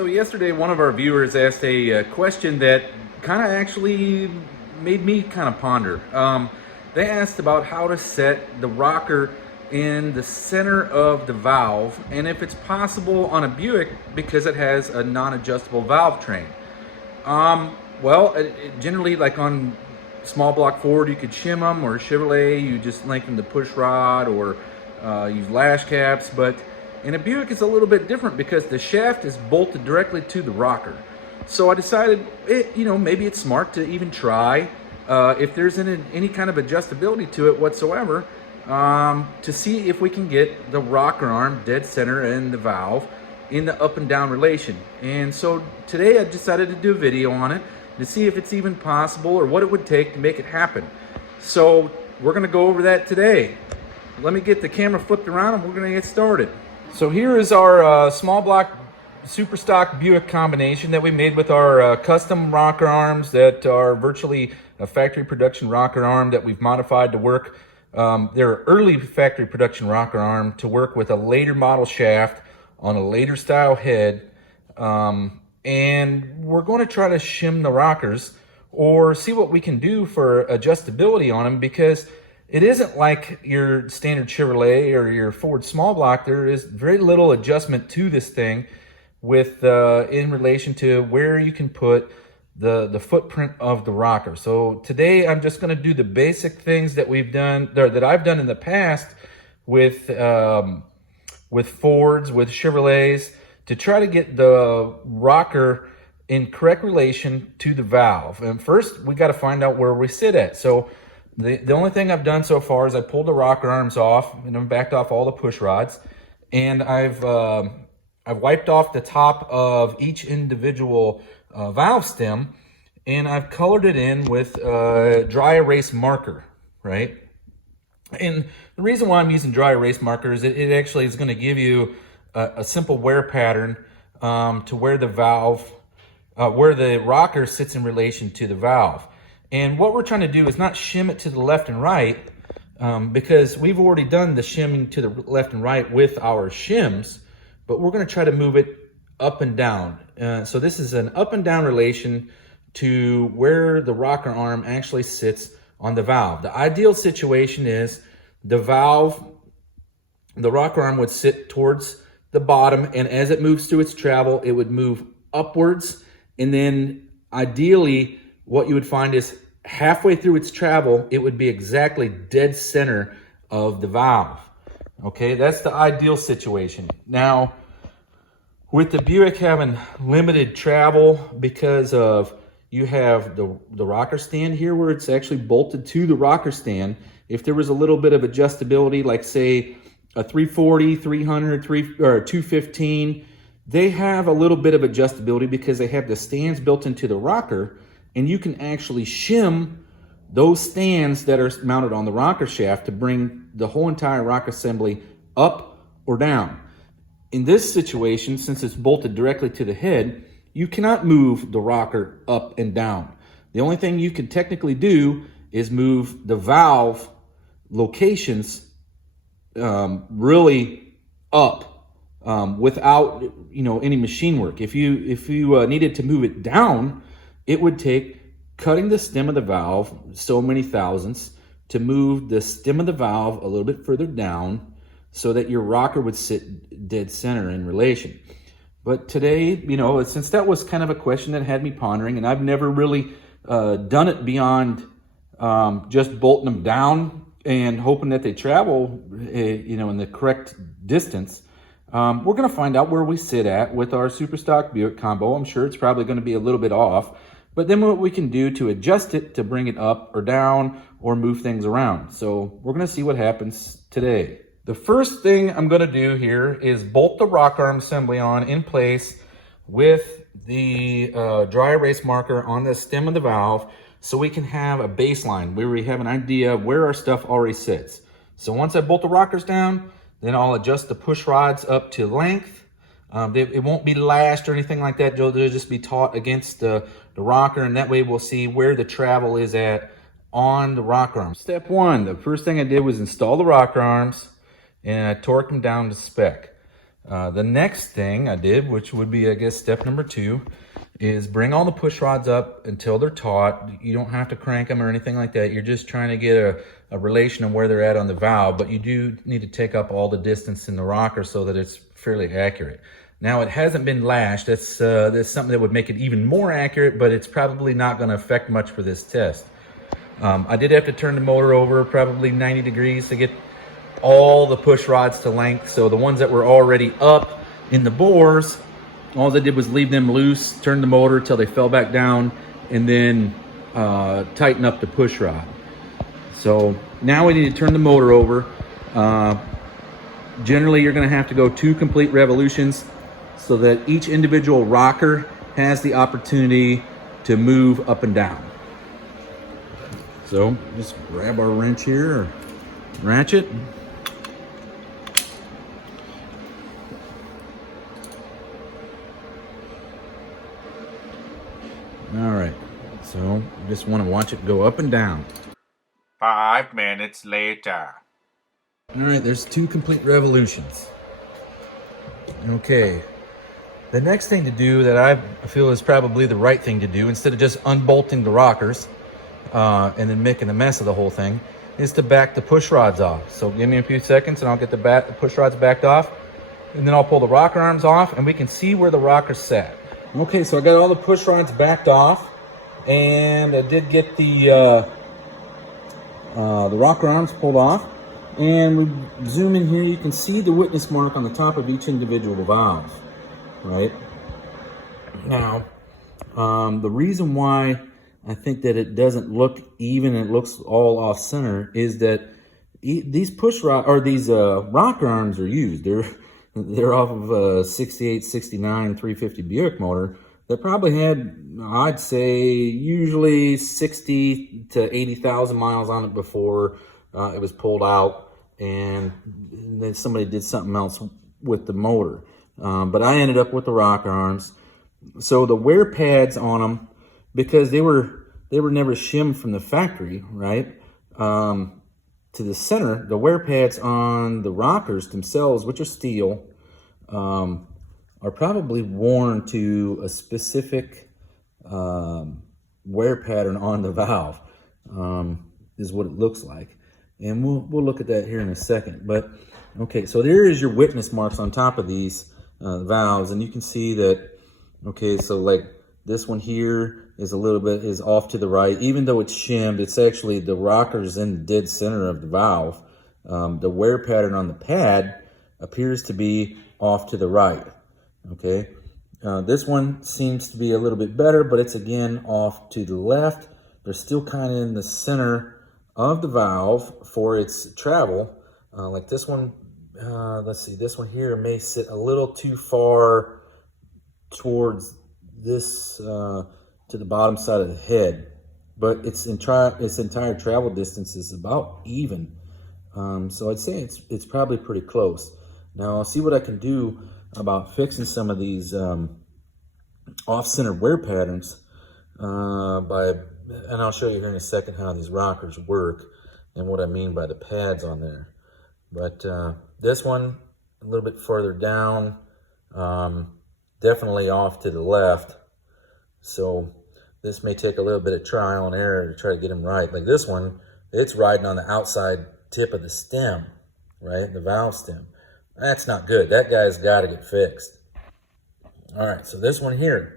So yesterday, one of our viewers asked a question that kind of actually made me kind of ponder. They asked about how to set the rocker in the center of the valve, and if it's possible on a Buick because it has a non-adjustable valve train. Generally, like on small block Ford, you could shim them, or Chevrolet, you just lengthen the push rod, or use lash caps. But in a Buick, it's a little bit different because the shaft is bolted directly to the rocker. So I decided, maybe it's smart to even try, if there's any kind of adjustability to it whatsoever, to see if we can get the rocker arm dead center in the valve in the up and down relation. And so today I decided to do a video on it to see if it's even possible or what it would take to make it happen. So we're going to go over that today. Let me get the camera flipped around and we're going to get started. So here is our small block super stock Buick combination that we made with our custom rocker arms that are virtually a factory production rocker arm that we've modified to work. They're early factory production rocker arm to work with a later model shaft on a later style head. And we're going to try to shim the rockers or see what we can do for adjustability on them, because it isn't like your standard Chevrolet or your Ford small block. There is very little adjustment to this thing with in relation to where you can put the footprint of the rocker. So today I'm just going to do the basic things that we've done, that I've done in the past with Fords, with Chevrolets, to try to get the rocker in correct relation to the valve. And first we got to find out where we sit at. So the only thing I've done so far is I pulled the rocker arms off and I've backed off all the push rods, and I've wiped off the top of each individual valve stem, and I've colored it in with dry erase marker, right? And the reason why I'm using dry erase marker is it actually is going to give you a simple wear pattern to where the valve, where the rocker sits in relation to the valve. And what we're trying to do is not shim it to the left and right, because we've already done the shimming to the left and right with our shims, but we're going to try to move it up and down. So this is an up and down relation to where the rocker arm actually sits on the valve. The ideal situation is the rocker arm would sit towards the bottom, and as it moves through its travel, it would move upwards. And then ideally, what you would find is halfway through its travel, it would be exactly dead center of the valve. Okay, that's the ideal situation. Now, with the Buick having limited travel because of you have the rocker stand here where it's actually bolted to the rocker stand. If there was a little bit of adjustability, like say a 340, 300, or 215, they have a little bit of adjustability because they have the stands built into the rocker, and you can actually shim those stands that are mounted on the rocker shaft to bring the whole entire rocker assembly up or down. In this situation, since it's bolted directly to the head, you cannot move the rocker up and down. The only thing you can technically do is move the valve locations really up without any machine work. If you needed to move it down, it would take cutting the stem of the valve so many thousandths to move the stem of the valve a little bit further down so that your rocker would sit dead center in relation. But today, since that was kind of a question that had me pondering, and I've never really done it beyond just bolting them down and hoping that they travel, in the correct distance, we're going to find out where we sit at with our super stock Buick combo. I'm sure it's probably going to be a little bit off, but then what we can do to adjust it to bring it up or down or move things around. So we're going to see what happens today. The first thing I'm going to do here is bolt the rocker arm assembly on in place with the dry erase marker on the stem of the valve, so we can have a baseline where we have an idea of where our stuff already sits. So once I bolt the rockers down, then I'll adjust the push rods up to length. It won't be lashed or anything like that. They'll just be taut against the rocker, and that way we'll see where the travel is at on the rocker arm. Step one, the first thing I did was install the rocker arms, and I torqued them down to spec. The next thing I did, which would be, I guess, step number 2, is bring all the push rods up until they're taut. You don't have to crank them or anything like that. You're just trying to get a relation of where they're at on the valve, but you do need to take up all the distance in the rocker so that it's fairly accurate. Now, it hasn't been lashed. That's something that would make it even more accurate, but it's probably not going to affect much for this test. I did have to turn the motor over probably 90 degrees to get all the push rods to length. So the ones that were already up in the bores, all I did was leave them loose, turn the motor until they fell back down, and then tighten up the push rod. So now we need to turn the motor over. Generally, you're going to have to go 2 complete revolutions so that each individual rocker has the opportunity to move up and down. So just grab our wrench here, or ratchet. All right, so you just want to watch it go up and down. 5 minutes later. All right, there's 2 complete revolutions. Okay, the next thing to do that I feel is probably the right thing to do, instead of just unbolting the rockers and then making a mess of the whole thing, is to back the push rods off. So give me a few seconds and I'll get the push rods backed off, and then I'll pull the rocker arms off and we can see where the rocker's sat. Okay, so I got all the push rods backed off, and I did get the rocker arms pulled off. And we zoom in here, you can see the witness mark on the top of each individual valve, right? Now, the reason why I think that it doesn't look even, it looks all off center, is that these push rod, or these rocker arms are used. They're off of a 68, 69, 350 Buick motor that probably had, I'd say, usually 60 to 80,000 miles on it before it was pulled out, and then somebody did something else with the motor. But I ended up with the rocker arms. So the wear pads on them, because they were never shimmed from the factory, right? To the center, the wear pads on the rockers themselves, which are steel, are probably worn to a specific wear pattern on the valve, is what it looks like. And we'll look at that here in a second. But okay, so there is your witness marks on top of these valves, and you can see that. Okay, so like this one here is a little bit off to the right. Even though it's shimmed, it's actually the rockers in the dead center of the valve. The wear pattern on the pad appears to be off to the right. Okay, this one seems to be a little bit better, but it's again off to the left. They're still kind of in the center of the valve for its travel. Like this one, let's see, this one here may sit a little too far towards this, to the bottom side of the head, but its entire travel distance is about even. So I'd say it's probably pretty close. Now I'll see what I can do about fixing some of these off-center wear patterns and I'll show you here in a second how these rockers work and what I mean by the pads on there. But this one a little bit further down, definitely off to the left. So this may take a little bit of trial and error to try to get them right. Like this one, it's riding on the outside tip of the stem, right? The valve stem. That's not good. That guy's got to get fixed. All right, so this one here,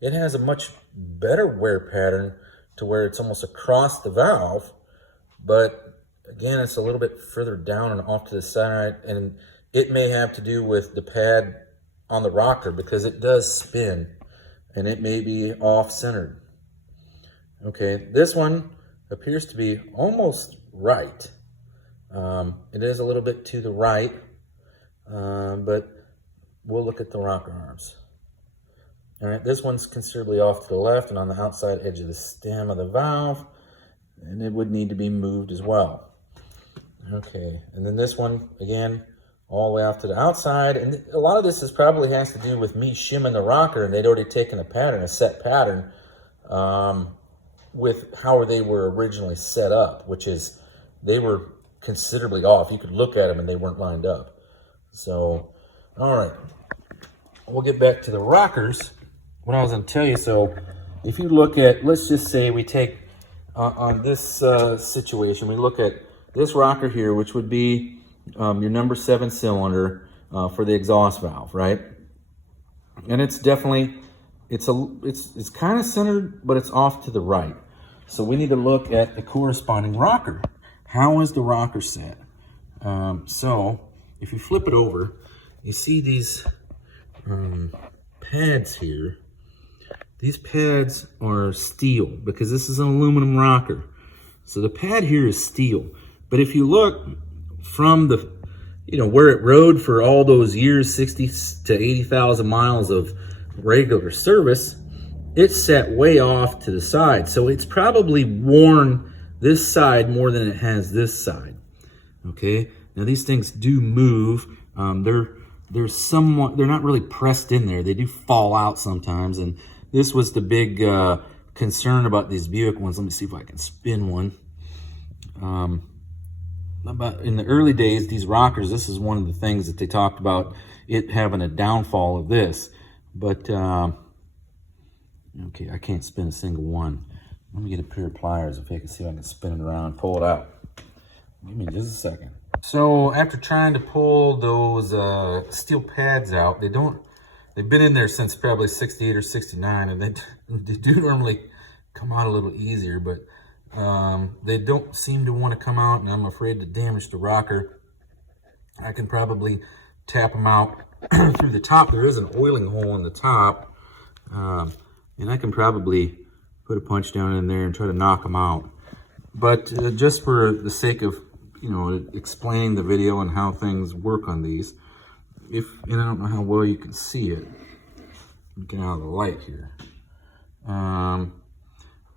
it has a much better wear pattern to where it's almost across the valve, but again, it's a little bit further down and off to the side, and it may have to do with the pad on the rocker because it does spin and it may be off-centered. Okay, this one appears to be almost right. It is a little bit to the right, but we'll look at the rocker arms. All right, this one's considerably off to the left and on the outside edge of the stem of the valve, and it would need to be moved as well. Okay, and then this one, again, all the way off to the outside, and a lot of this probably has to do with me shimming the rocker, and they'd already taken a pattern, a set pattern, with how they were originally set up, which is they were considerably off. You could look at them and they weren't lined up. So, all right, we'll get back to the rockers. What I was going to tell you, so if you look at, let's just say we take, on this situation, we look at this rocker here, which would be your number 7 cylinder for the exhaust valve, right? And it's definitely, it's kind of centered, but it's off to the right. So we need to look at the corresponding rocker. How is the rocker set? So if you flip it over, you see these pads here. These pads are steel because this is an aluminum rocker. So the pad here is steel. But if you look from the, where it rode for all those years, 60 to 80,000 miles of regular service, it's set way off to the side. So it's probably worn this side more than it has this side. Okay, now these things do move. They're somewhat, they're not really pressed in there. They do fall out sometimes. And this was the big concern about these Buick ones. Let me see if I can spin one. But in the early days, these rockers, this is one of the things that they talked about, it having a downfall of this. But, okay, I can't spin a single one. Let me get a pair of pliers if I can see if I can spin it around, pull it out. Give me just a second. So after trying to pull those steel pads out, they've been in there since probably 68 or 69, and they do normally come out a little easier, but they don't seem to want to come out, and I'm afraid to damage the rocker. I can probably tap them out through the top. There is an oiling hole in the top, and I can probably put a punch down in there and try to knock them out. But just for the sake of explaining the video and how things work on these, and I don't know how well you can see it, get out of the light here.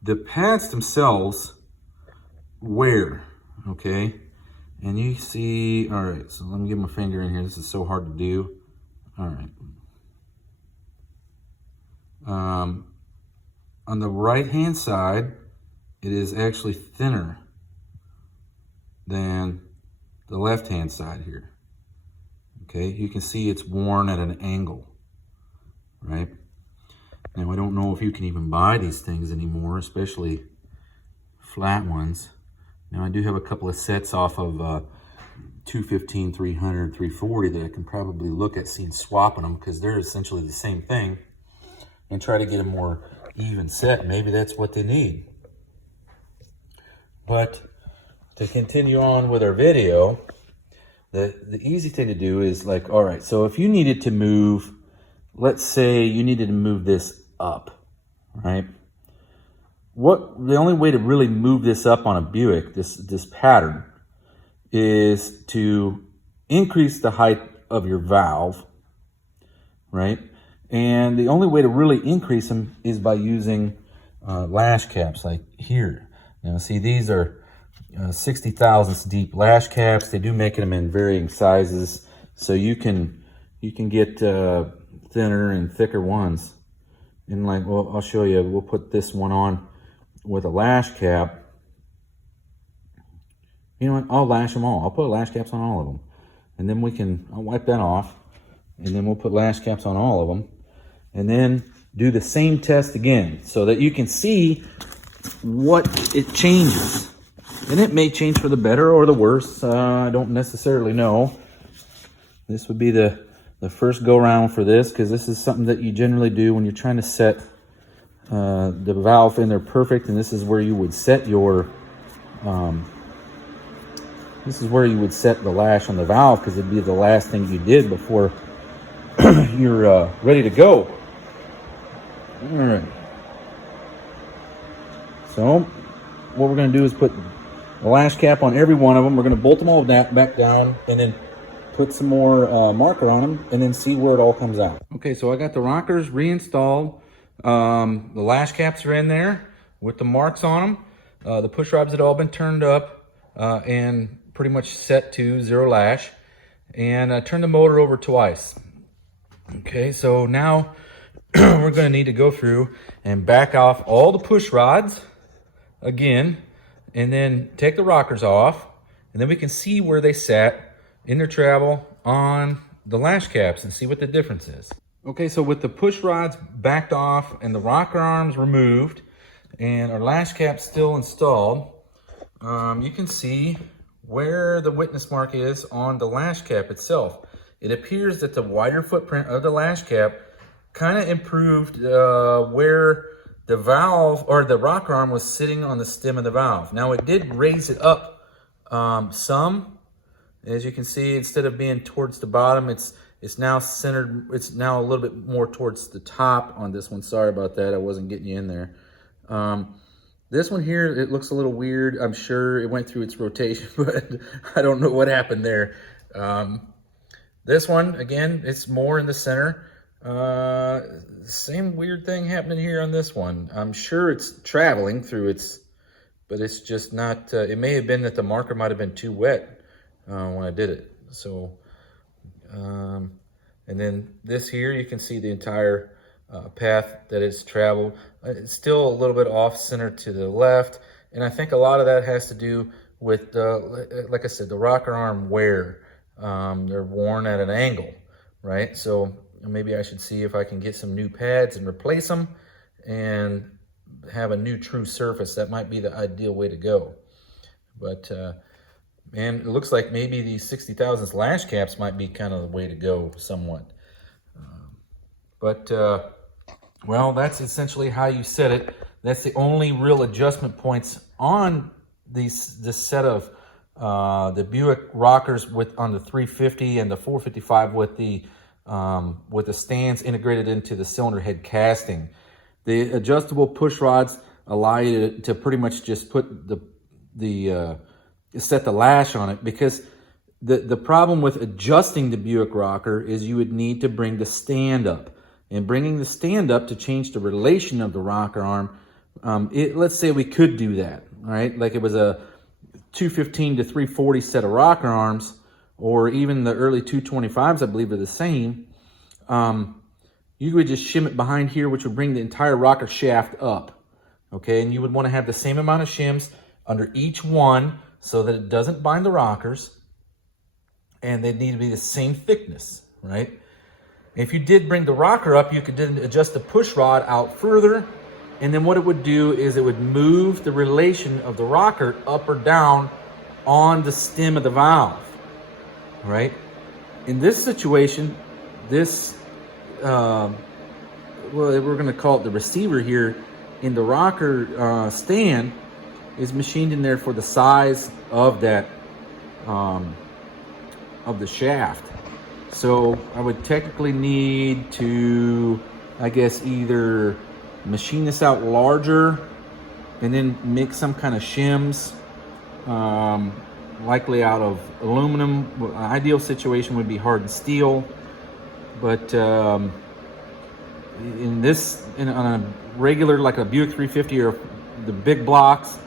The pads themselves wear, okay? And you see, all right, so let me get my finger in here. This is so hard to do. All right. On the right-hand side, it is actually thinner than the left-hand side here. Okay, you can see it's worn at an angle, right? Now, I don't know if you can even buy these things anymore, especially flat ones. Now, I do have a couple of sets off of 215, 300, 340 that I can probably look at seeing swapping them because they're essentially the same thing and try to get a more even set. Maybe that's what they need. But to continue on with our video, the easy thing to do is like, all right, so if you needed to move, let's say you needed to move this up, right? The only way to really move this up on a Buick, this pattern, is to increase the height of your valve, right? And the only way to really increase them is by using lash caps like here. Now see, these are 60 thousandths deep lash caps. They do make them in varying sizes, so you can get thinner and thicker ones. And like, well, I'll show you. We'll put this one on with a lash cap. You know what? I'll lash them all. I'll put lash caps on all of them, and then I'll wipe that off, and then we'll put lash caps on all of them, and then do the same test again so that you can see what it changes. And it may change for the better or the worse. I don't necessarily know. This would be the first go round for this, because this is something that you generally do when you're trying to set the valve in there perfect. And this is where you would set your the lash on the valve, because it'd be the last thing you did before you're ready to go. All right. So what we're going to do is put a lash cap on every one of them. We're going to bolt them all back down, and then put some more marker on them, and then see where it all comes out. Okay, so I got the rockers reinstalled. The lash caps are in there with the marks on them. The push rods had all been turned up and pretty much set to 0 lash. And I turned the motor over twice. Okay, so now we're going to need to go through and back off all the push rods again, and then take the rockers off, And then we can see where they sat in their travel on the lash caps and see what the difference is. Okay, so with the push rods backed off and the rocker arms removed and our lash caps still installed, you can see where the witness mark is on the lash cap itself. It appears that the wider footprint of the lash cap kind of improved where the valve or the rocker arm was sitting on the stem of the valve. Now it did raise it up some. As you can see, instead of being towards the bottom, it's now centered. It's now a little bit more towards the top on this one. Sorry about that. I wasn't getting you in there. This one here, it looks a little weird. I'm sure it went through its rotation, but I don't know what happened there. This one, again, it's more in the center. Same weird thing happening here on this one. I'm sure it's traveling through its, but it's just not, it may have been that the marker might have been too wet when I did it. So, and then this here, you can see the entire path that it's traveled. It's still a little bit off center to the left. And I think a lot of that has to do with, like I said, the rocker arm wear. They're worn at an angle, right? So maybe I should see if I can get some new pads and replace them and have a new true surface. That might be the ideal way to go. But, man, it looks like maybe these 60,000s lash caps might be kind of the way to go somewhat. Well, that's essentially how you set it. That's the only real adjustment points on this set of the Buick rockers on the 350 and the 455 with the stands integrated into the cylinder head casting. The adjustable push rods allow you to pretty much just put set the lash on it, because the problem with adjusting the Buick rocker is you would need to bring the stand up. And bringing the stand up to change the relation of the rocker arm, let's say we could do that, right? Like it was a 215 to 340 set of rocker arms, or even the early 225s, I believe, are the same. You would just shim it behind here, which would bring the entire rocker shaft up, okay? And you would want to have the same amount of shims under each one so that it doesn't bind the rockers, and they need to be the same thickness, right? If you did bring the rocker up, you could then adjust the push rod out further, and then what it would do is it would move the relation of the rocker up or down on the stem of the valve, right? In this situation, this, well, we're going to call it the receiver here in the rocker stand, is machined in there for the size of that, of the shaft. So I would technically need to, I guess, either machine this out larger and then make some kind of shims, likely out of aluminum. Ideal situation would be hardened steel, but on a regular, like a Buick 350 or the big blocks,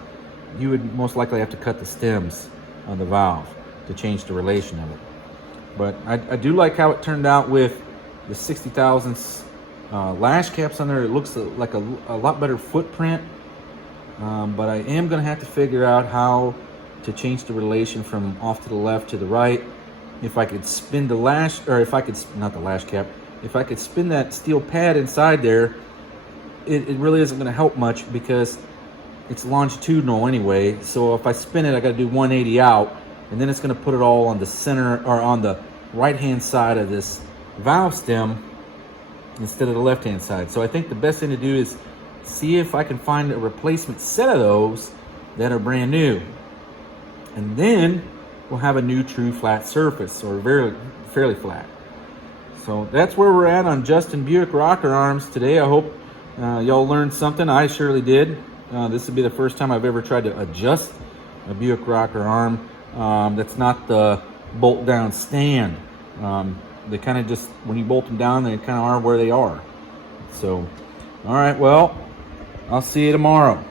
you would most likely have to cut the stems on the valve to change the relation of it. But I do like how it turned out with the 60,000s lash caps on there. It looks like a lot better footprint. But I am going to have to figure out how to change the relation from off to the left to the right. If I could spin the lash, or if I could, not the lash cap, if I could spin that steel pad inside there, it really isn't going to help much because it's longitudinal anyway. So if I spin it, I got to do 180 out. And then it's going to put it all on the center, or on the right-hand side of this valve stem instead of the left-hand side. So I think the best thing to do is see if I can find a replacement set of those that are brand new. And then we'll have a new true flat surface, or fairly flat. So that's where we're at on Justin Buick rocker arms today. I hope y'all learned something. I surely did. This will be the first time I've ever tried to adjust a Buick rocker arm. That's not the bolt down stand. They kind of just, when you bolt them down, they kind of are where they are. So, all right, well, I'll see you tomorrow.